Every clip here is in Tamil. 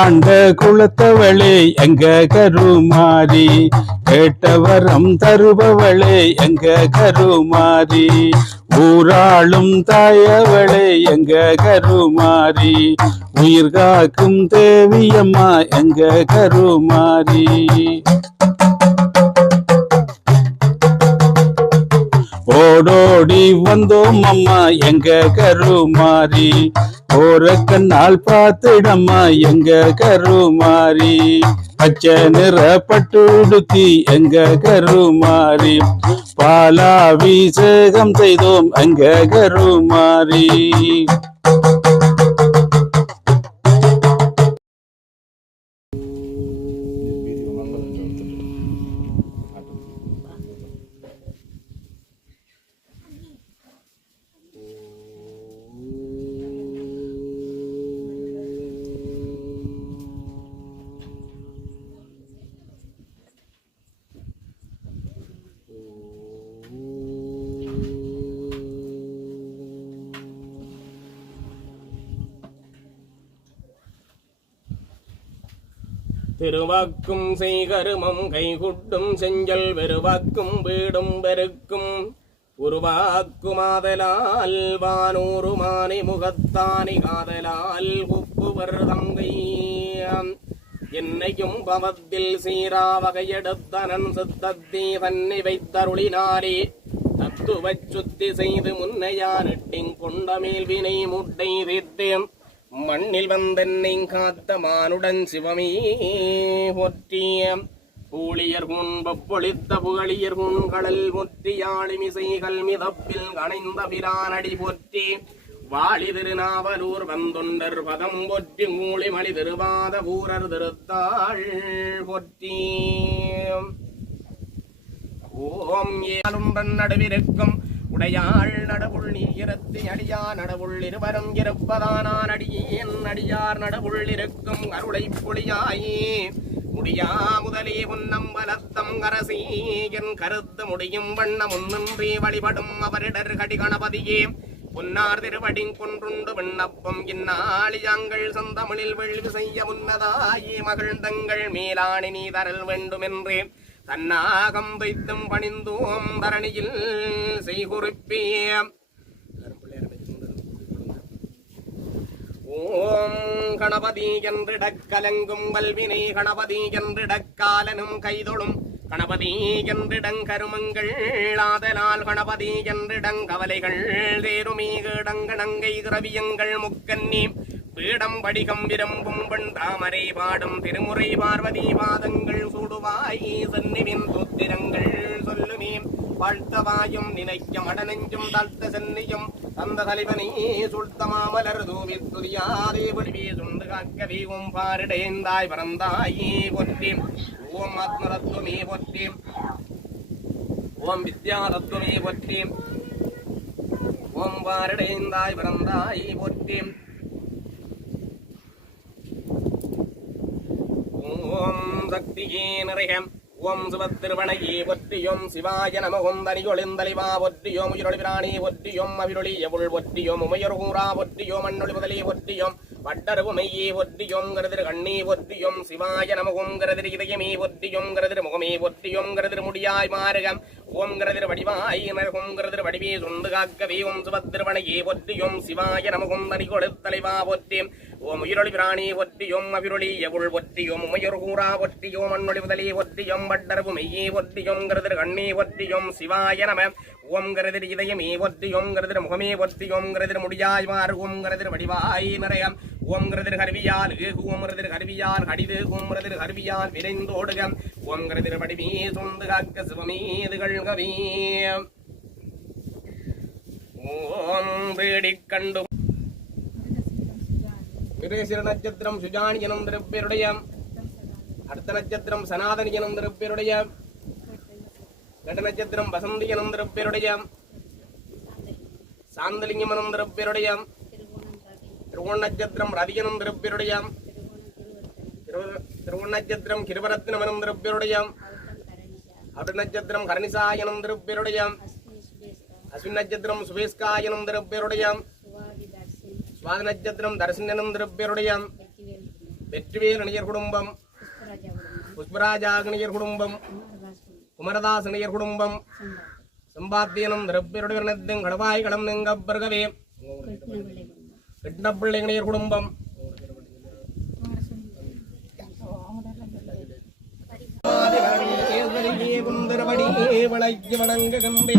ஆண்ட குளத்தவளே எங்க கருமாரி கேட்டவரம் தருபவளே எங்க கருமாரி ஊராளும் தாயவளே எங்க கருமாரி உயிர் காக்கும் தேவியம்மா எங்க கருமாரி ஓடோடி வந்தோம் அம்மா எங்க கருமாரி போற கண்ணால் பார்த்துடம்மா எங்க கருமாரி பச்சை நிற பட்டு உடுத்தி எங்க கருமாரி பாலாபிஷேகம் செய்தோம் எங்க கருமாரி திருவாக்கும் செய்கருமம் கைகுட்டும் செஞ்சல் வெறுவாக்கும் வீடும் பெருக்கும். உருவாக்குமாதலால் வானூறு வானூருமானி முகத்தானி காதலால் உப்புவர் தங்கை என்னையும் பவத்தில் சீராவகையெடுத்தனன் சித்தத்தீ தன்னை வைத்தருளினாரே தத்துவச் சுத்தி செய்து முன்னையானிட்டிங் கொண்ட மேல்வினை முட்டை தீர்த்தேன். மண்ணில் வந்தென்னை காத்த மானுடன் சிவமே ஒற்றிய. பூழியர் முன் பொப்பொழித்த புகழியர் முன்கடல் கடல் முற்றியாழிமிசைகள் மிதப்பில் கணைந்த பிரானடி போற்றி. வாழி திருநாவலூர் வந்தொண்டர் பதம் பொற்றி மூளி மணி திருவாத பூரர் திருத்தாள் பொற்றி. ஓம் ஏழும்பன் நடுவிருக்கும் உடையாள் நடவுள் நீரத்து அடியா நடவுள் இருவரும் இருப்பதானான் அடியேன் அடியார் நடவுள் இருக்கும் அருளை பொழியாயே. முடியா முதலே உன்னம் வலத்தம் கரசி. என் கருத்து முடியும் வண்ணம் முன்னின்றி வழிபடும் அவரிடர் கடி கணபதியே பொன்னார் திருவடி கொன்றுண்டு விண்ணப்பம் இந்நாளியாங்கள் சொந்தமிழில் வெள்வி செய்ய முன்னதாயே மகிழ்ந்தங்கள் மேலாணி நீ தரல் வேண்டுமென்றேன் தன்னாகம் வைத்தும் பணிந்தோம் தரணியில் செய்குறிப்பே ஓம் கணபதி என்றிடக்கலங்கும் வல்வினை கணபதி என்றிடக்காலனும் கைதொழும். கணபதி என்றிடங் கருமங்கள் ஆதலால் கணபதி என்றிடங் கவலைகள். தேருமே கிடங்கணங்கை திரவியங்கள் முக்கன்னி பீடம் படிகம் விரும்பும் பெண் தாமரை பாடும் திருமுறை பார்வதி பாதங்கள் சூடுவாய் சென்னிவின் சூத்திரங்கள் சொல்லுமே. வாழ்த்தவாயும் நினைக்க மடனெஞ்சும் தாழ்த்த சென்னியும் தந்த தலைவனே சுழ்த்த மாமலர் தூவி துதியாதே விடுவி சுண்டு காக்கவே உம் பாரிடைந்தாய் பரந்தாயே பொற்றி. ஓம் ஆத்மரத்துவமே பொற்றி. ஓம் வித்யாதத்துவமே பொற்றி. ஓம் பாரிடைந்தாய் பரந்தாய் பொற்றி. ஓம் சக்தியே நிறைய ஓம் சிவத்திருவணையே ஒற்றியோம் சிவாய நம ஓம் தனியொளிந்தலிவா ஒற்றியோம் உயிரொளி பிராணி ஒற்றியோம் அவிரொளி எவுள் ஒற்றியோம் உமையொரு கூறா ஒற்றியோம் மண்ணொளி முதலே ஒற்றியோம் வட்டரவு மெய்யே ஒற்றியோம் கருதிரு கண்ணே ஒற்றியோம் சிவாய நம கருதிரு இதயமே ஒற்றியோம் கருதிரு முகமே ஒற்றியோம் கருதிரு முடியாய் மாறுகம் ஓம் கருதிரு வடிவாய் ஓம் கருதிரு வடிவே சுண்டு காக்கவே. ஓம் சுபத்திருவனையே ஒற்றியோம் சிவாய நமகும் ஓம் தனிகொழுத்தலைவா ஒற்றி ஓம் உயிரொளி பிராணி ஒற்றியோம் அவிரொளி எவுள் ஒற்றியோம் உமையொரு கூறா ஒற்றியோம் மண்ணொளி முதலே ஒற்றியோம் வட்டரவு மெய்யே ஒற்றியோம் கருதிரு கண்ணே ஒற்றியோம் சிவாய நம. ஓம் இதயமே ஒத்தி கருதிரு முகமே ஒத்தி கருதிரு முடியாய் மாறு ஓம் வடிவாய் நிறையம். ஓம் கருவியால் ஏகு ஓம் கருவியால் கடிது ஓம் கருவியால் விரைந்தோடுக. ஓம் கருதிரு வடிவே சொந்து காக்க சிவமேதுகள் கவி. ஓம் வேடிக் கண்டு விரேசிர நட்சத்திரம் சுஜானி எனும் திருப்பேருடைய. அடுத்த நட்சத்திரம் சனாதனி எனும் திருப்பேருடைய. கடநட்சத்திரம் வசந்தி அனந்தர பேருடையாம் சாந்தலிங்கம் அனந்தர பேருடையாம் திருவோண நட்சத்திரம் ரதி எனும் திருப்பேருடைய திருவோண நட்சத்திரம் கிருபரத்னம் எனும் திருப்பேருடைய அடு நட்சத்திரம் கரணிசா எனும் திருப்பேருடைய அஸ்வின் நட்சத்திரம் சுபேஸ்கா எனும் திருப்பேருடைய சுவாதி நட்சத்திரம் தரிசனம் திருப்பேருடைய வெற்றிவேல் அணியர் குடும்பம் புஷ்பராஜாகணியர் குடும்பம் குமரதாஸ் அணியர் குடும்பம். சம்பாத்தியனம் திரப்பியருடன் கடவாய் களம் நெங்க பிறகவே. கிண்ணப்பிள்ளை குடும்பம். வணங்க கம்பே.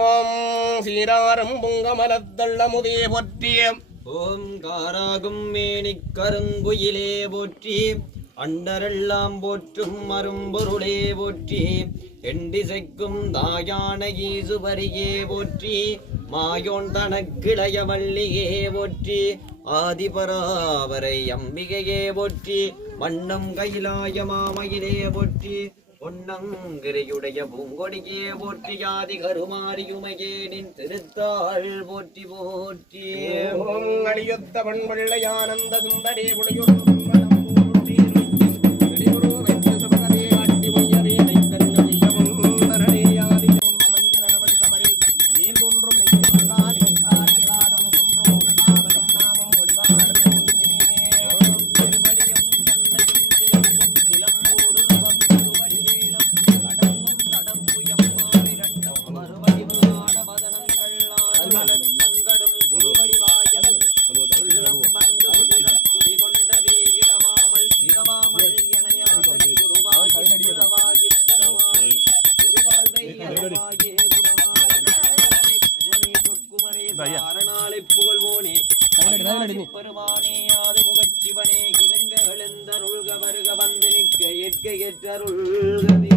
ஓம் சீராரம் பொங்கமலத்தள்ள முதிய பொற்றிய ஓம் காராகும் மேனி கருங்குயிலே போற்றி. அண்டரெல்லாம் போற்றும் மரும்பொருளே போற்றி. எண்டிசைக்கும் தாயான ஈசுவரியே போற்றி. மாயோன் தனக்கிளைய வள்ளியே போற்றி. ஆதிபராவரை அம்பிகையே போற்றி. மன்னம் கைலாய மாமையிலே போற்றி. பொன்னங்கிரையுடைய பூங்கொடியே போற்றி ஆதி கருமாரியுமையே நின் திருத்தாள் போற்றி போற்றி. ஓம் அடியொத்த பண்புள்ளையானந்த சுந்தரே குடியுறும் புகழ்வோனே. பெருமானே ஆறு முகச்சிவனே இறங்க எழுந்தருள்க வருக வந்து நிற்க ஏற்க ஏற்றருள்கவே.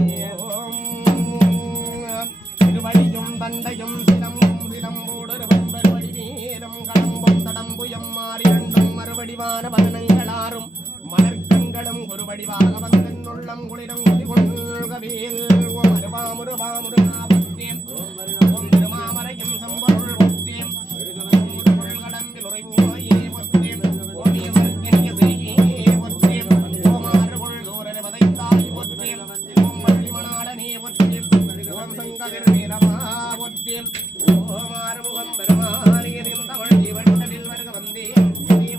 திருவடியும் தண்டையும் சிலம்பும் சிலம்போடு வெண்பருவடி வீரம் கடம்பும் தடம்புயம் மாறிரண்டும் மறுவடிவான வதனங்களாரும் மலர்க்கண்களும் குருவடிவாக வந்தன் உள்ளம் குளிரும் குடிகொள்கவேல் ஓம் அருவாமுருவாமுருகாபத்தேன். ஓம் திருமாமரையும் ஓம் சங்கதிர் ஓமாறுமுகம் பெருமானியதின் ஓம் ஆறுமுகம் பெருமானியரின் தமிழ் ஜீவண்டலில் வருக வந்தேன்.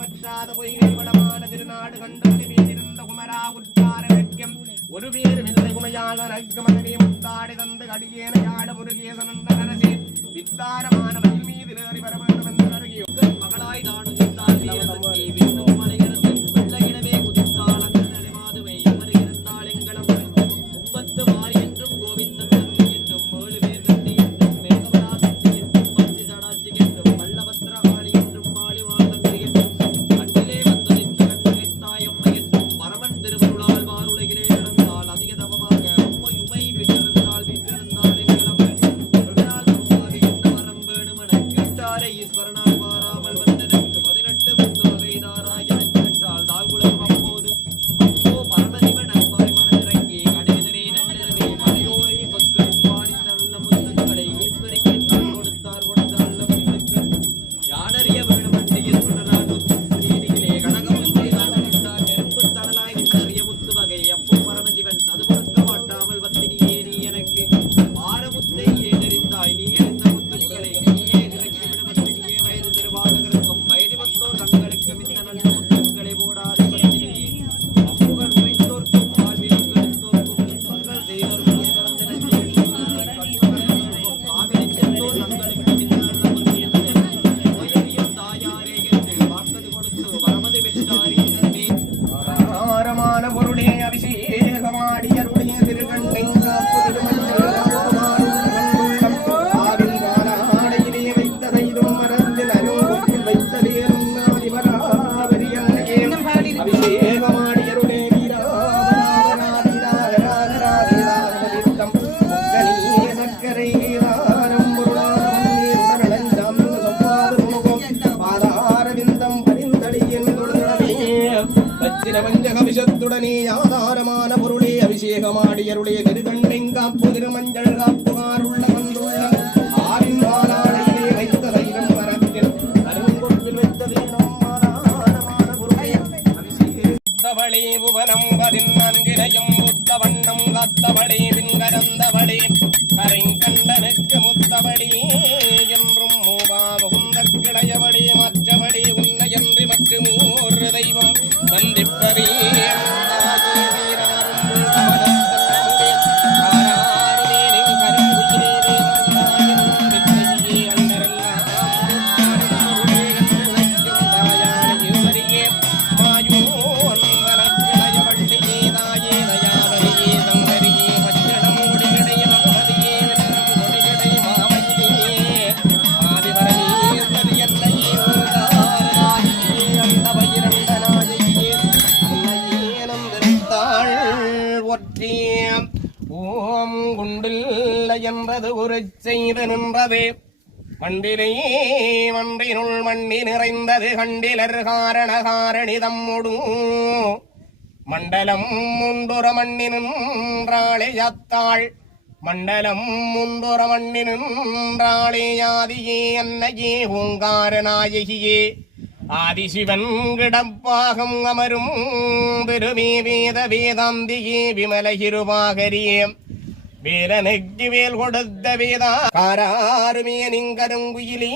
வற்றாத பொய்கை வளமான திருநாடு கண்டு வீதிருந்த குமரா உற்றார வைக்கம் ஒரு பேர் வில்லை குமையாள ரக்கமகனே முத்தாடி தந்து கடியேன யாழ முருகேசனந்த நரசே. வித்தாரமான மயில் மீது ஏறி வர வேண்டும் என்று வருகியோ மகளாய் தாடு வீரசக்தி விண்ணும் மலையரசன் ஓம் குண்டில்ல என்றது ஒரு செய்து நின்றது. மண்டிலே மண்டினுள் மண்ணி நிறைந்தது. கண்டிலர் காரண காரணிதம் தம்முடு மண்டலம் முண்டுற மண்ணினுன்றாளே யாத்தாள். மண்டலம் முண்டுற மண்ணினுன்றாளே யாதியே அன்னையே ஓங்கார நாயகியே. ஆதிசிவன் கிடப்பாகம் அமரும் திருவே வேத வேதாந்தியே விமலகிருபாகரியே வேலனுக்கு வேல் கொடுத்த வேதா. காராருமே நிங்கருங்குயிலே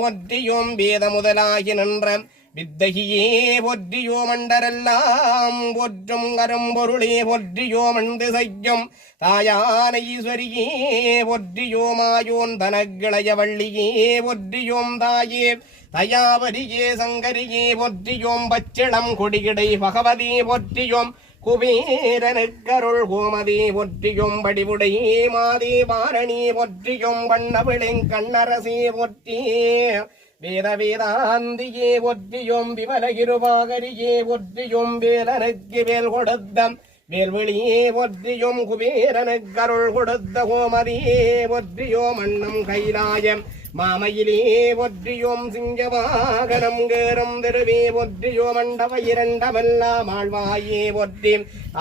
ஒற்றியோம் வேத முதலாகி நின்ற வித்தகியே ஒற்றியோ மண்டரெல்லாம் ஒற்றும் கரும்பொருளே ஒற்றியோ மண்டு செய்யும் தாயான ஈஸ்வரியே ஒற்றியோ மாயோன் தனகிளைய வள்ளியே ஒற்றியோம் தாயே. தயாவரியே சங்கரியே ஒற்றியோம் பச்சிளம் கொடிகிடை பகவதி ஒற்றியோம் குபீரனுக்கருள் கோமதி ஒற்றியும் படிவுடை மாதி பாரணி ஒற்றியும் வண்ணவிளிங் கண்ணரசி ஒற்றியே வேத வேதாந்தியே ஒற்றியும் விமலகிருபாகரியே ஒற்றியும் வேலனுக்கு வேல் கொடுத்தம். வேல்வெளியே ஒற்றியும் குபேரனுக்கு அருள் கொடுத்த கோமதியே ஒற்றியோ மன்னம் கைலாயம். மாமையிலே ஒற்றியோம் சிங்கவாகனம் கேறும் திருவே ஒற்றியோ மண்டப இரண்டமெல்லாம் ஆழ்வாயே ஒற்றி.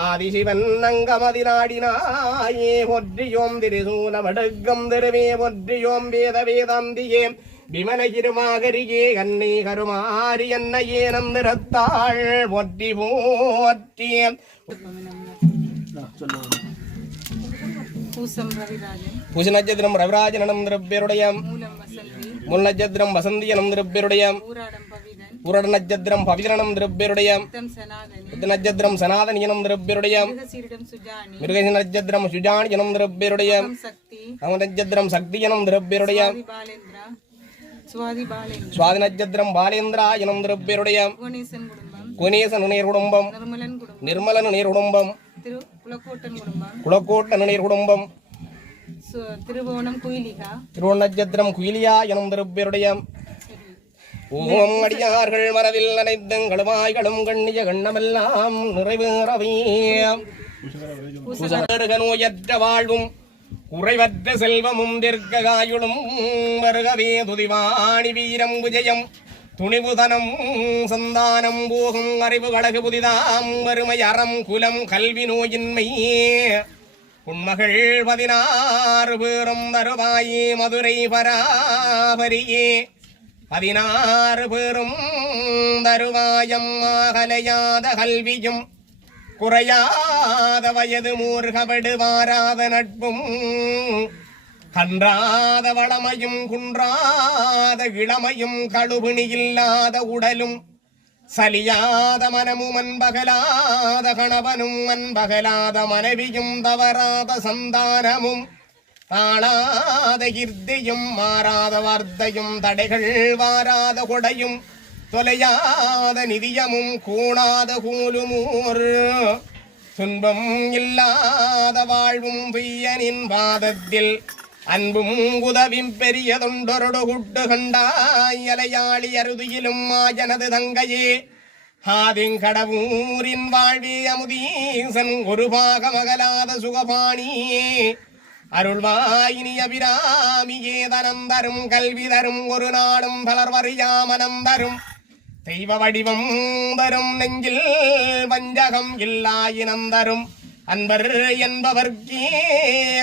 ஆதிசிவன் அங்கமதினாடினாயே ஒற்றியோம் திருசூலமடுக்கம் திருவே ஒற்றியோம் வேத வேதாந்தியே விமலகிருமாகரியே கண்ணை கருமாரி என்னையே நந்திரத்தாள் ஒற்றி போற்றிய பூசம் ரவிராஜன் பூஜ நட்சத்திரம் மூலம் வசந்தி முன் நட்சத்திரம் ஊராடம் பவிதன் புரட நட்சத்திரம் பவிதனம் திரவியருடைய முத்தம் சனாதனி இது நட்சத்திரம் சனாதனியனம் திரவியருடைய மிருகசீரிடம் சுஜானி. நட்சத்திரம் சுஜானியனம் திரவியருடைய ஓம் சக்தி. நட்சத்திரம் சக்தியனம் திரவியருடைய சுவாதி நட்சத்திரம் திரவியருடைய புவனேசன் குடும்பம். குனேசன் நீர் குடும்பம். நிர்மலன் நீர் குடும்பம். குலக்கோட்டன் நீர் குடும்பம். திருவோணம் குயிலிகா. திருவண்ண நட்சத்திரம் குயிலியா எனும் திரவியருடைய சரி ஓம் அடியார்கள் மனதில் நினைத்தும் கழுவாய்களும் கண்ணிய கண்ணமெல்லாம் நிறைவேறவே. வாழ்வும். குறைவற்ற செல்வமும் தீர்க்ககாயுளும் வருகவே துதிவாணி வீரம் விஜயம். துணிவுதனம் சந்தானம் போகும் அறிவு வழகு புதிதாம் வறுமை அறம் குலம் கல்வி நோயின்மையே உண்மகள் பதினாறு பேரும் தருவாயே மதுரை பராபரியே. பதினாறு பேரும் தருவாயம் மாகலையாத கல்வியும். குறையாத வயது மூர்கபடுவாராத நட்பும் கன்றாத வளமையும் குன்றாத இளமையும் கழுபிணி இல்லாத உடலும் சலியாத மனமும் அன்பகலாத கணவனும் அன்பகலாத மனைவியும் தவறாத சந்தானமும் தாழாத இர்த்தியும் மாறாத வார்த்தையும் தடைகள் வாராத கொடையும் தொலையாத நிதியமும் கூணாத கூலுமூர். துன்பம் இல்லாத வாழ்வும் பெய்யனின் பாதத்தில் அன்பும் உதவியும் பெரிய தொண்டொருடு குட்டு கண்டாய். அலையாளி அருதியிலும் மாயனது தங்கையே ஆதிங்கடவூரின் வாழ்வே அமுதீசன் ஒரு பாக மகலாத சுகபாணியே. அருள்வாயினி அபிராமியே தனம் தரும் கல்வி தரும் ஒரு நாடும் பலர்வறியாமனம் தரும் தெய்வ வடிவம் தரும் நெஞ்சில் வஞ்சகம் இல்லாயினந்தரும் அன்பர் என்பவர்க்கே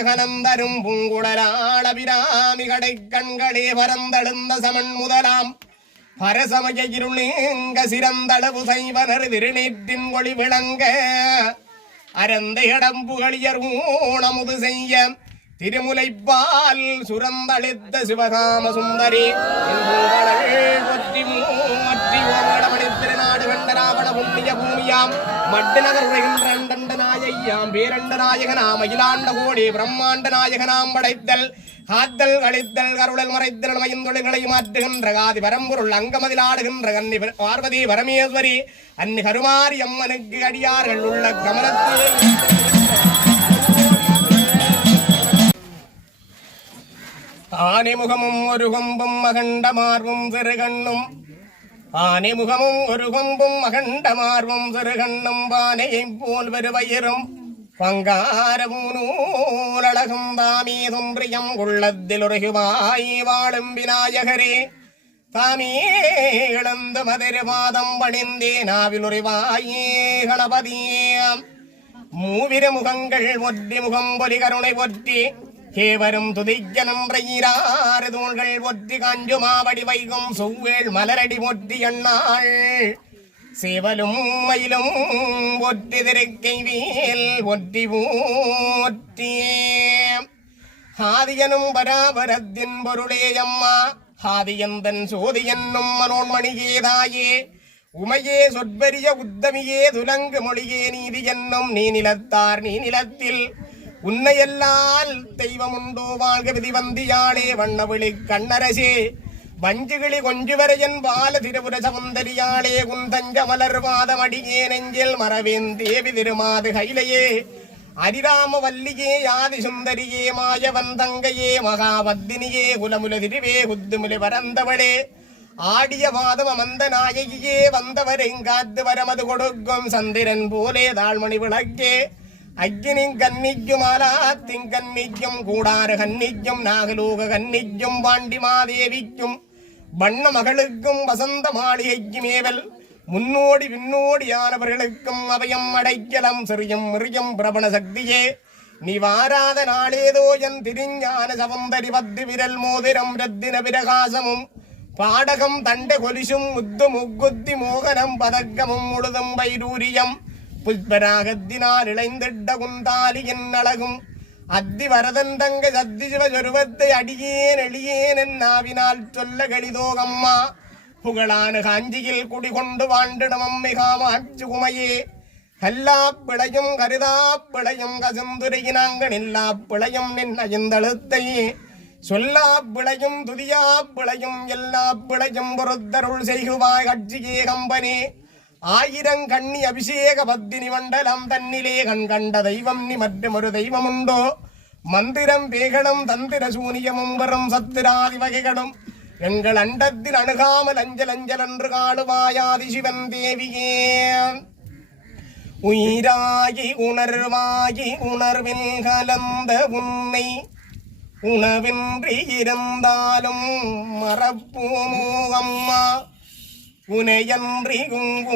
கனந்தரும் பூங்குடலாள பிராமி கடை கண்களே பரந்தெழுந்த சமன் முதலாம். பரசமய இருளேங்க சிறந்தளவு சைவனர் திருநீற்றின் ஒளி விளங்க. அரந்த இடம் புகழியர் ஊனமுது செய்ய. திருமுலைப்பால் சுரந்தளித்த சிவகாம சுந்தரி படைத்தல். காத்தல் கழித்தல் கருளல் மறைத்தல் மயந்தொழில்களை மாற்றுகின்ற காதி பரம்பொருள் அங்கமதில் ஆடுகின்ற கன்னி பார்வதி பரமேஸ்வரி அன்னி கருமாரி அம்மனுக்கு அடியார்கள் உள்ள கமலத்தில் ஆனைமுகமும் ஒரு கொம்பும் மகண்ட மார்பும் சிறுகண்ணும். ஆனைமுகமும் ஒரு கொம்பும் மகண்ட மார்பும் சிறுகண்ணும் பானையை போல் வருவயிரும் பங்காரமூனூலழகும் தாமீதும் பிரியம் உள்ளத்தில் உருகுவாய் வாழும் விநாயகரே. தாமே இழந்து மதிர்வாதம் பணிந்தே நாவில் உரிவாயே கணபதியே. மூவிர முகங்கள் ஒற்றி முகம் பொலி கருணை ஒற்றி கேவரும் துதிஜனம் ஈராறு தூள்கள் ஒற்றி காஞ்சு மாவடி வைகும் சுவ்வேள் மலரடி ஒற்றி எண்ணாள். சேவலும் மயிலும் ஒற்றி திருக்கை வேல் ஒற்றி ஊற்றியே. ஹாதியனும் பராபரத்தின் பொருளே அம்மா ஹாதியந்தன் சோதி என்னும் மனோன்மணியேதாயே உமையே சொற்பரிய உத்தமியே துலங்கு மொழியே நீதி என்னும் நீ நிலத்தார் நீ நிலத்தில் உன்னையெல்லால் தெய்வம் உண்டோ வாழ்க விதி வந்தியாளே வண்ணவிழி கண்ணரசே. வஞ்சுகிளி கொஞ்சுவரையன் பால திருபுர சமுந்தரியாளே குந்தஞ்ச மலர்வாதம் அடியே நெஞ்சில் மறவேன் தேவி திருமாது கைலையே அரிராம வல்லியே யாதி சுந்தரியே மாயவன் தங்கையே மகாவத்தினியே குலமுல திருவே குத்துமுலை பரந்தவளே. ஆடிய மாதவ மந்த நாயகியே வந்தவரை காத்து வரமது கொடுக்கும் சந்திரன் போலே தாழ்மணி விளக்கே. அக்னி கன்னிக்கும் ஆலாத்தின் கன்னிக்கும் கூடார கன்னிக்கும் நாகலோக கன்னிக்கும் பாண்டிமாதேவிக்கும் வண்ண மகளுக்கும் வசந்த மாளிகைக்கும் ஏவல் முன்னோடி பின்னோடியானவர்களுக்கும் அபயம் அடைக்கலம் சிறியும் மிரியும் பிரபண சக்தியே. நீ வாராத நாளேதோ என் திருஞான சவந்தரி பத்து விரல் மோதிரம் ரத்தின பிரகாசமும் பாடகம் தண்ட கொலிசும் முத்து முக்குத்தி மோகனம் புஷ்பராகத்தினால் முழுதும் குந்தாலி என் அழகும் அத்தி வரதன் தங்க சத்தி சிவஜொருவத்தை அடியேன் எளியேன் என் நாவினால் சொல்ல கடிதோகம்மா புகழான காஞ்சியில் குடிகொண்டு வாண்டிடம் அம்மை காமாட்சி உமையே. எல்லா பிழையும் கருதா பிழையும் கசுந்துரையினாங்கள் எல்லா பிழையும் நின் அயந்தழுத்தையே. சொல்லா பிழையும் துதியா பிழையும் எல்லா பிழையும் பொறுத்தருள் செய்குவாய் கட்சியே கம்பனே. ஆயிரம் கண்ணி அபிஷேக பத்தினி மண்டலம் தன்னிலே கண் கண்ட தெய்வம் நீ மற்றும் ஒரு தெய்வம் உண்டோ மந்திரம் பேகடம் தந்திர சூனியமும் வரும் சத்திராதி வகைகளும். எங்கள் அண்டத்தில் அணுகாமல் அஞ்சல் அஞ்சல் என்று காடுவாயாதி சிவன் தேவியே. உயிராகி உணர்வாகி உணர்வில் கலந்த உன்னை உணவின்றி இருந்தாலும் மறப்போமோ அம்மா? உனையன்றி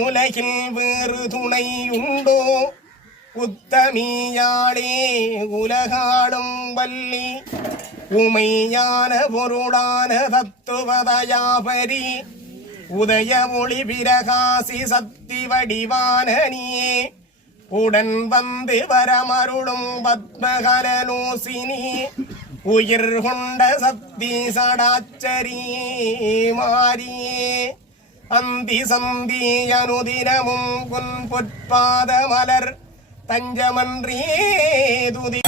உலகில் வேறு துணை உண்டோ உத்தமியாடே உலகாடும் வல்லி உமையான பொருளான தத்துவதயாபரி உதய ஒளி பிரகாசி சக்தி வடிவான நீயே உடன் வந்து வரமருளும் பத்மகலோசினி உயிர் கொண்ட சக்தி சடாச்சரி மாறியே அந்தி சந்தி அனுதினமும் உன் பொற்பாத மலர் தஞ்சமன்றே துதி.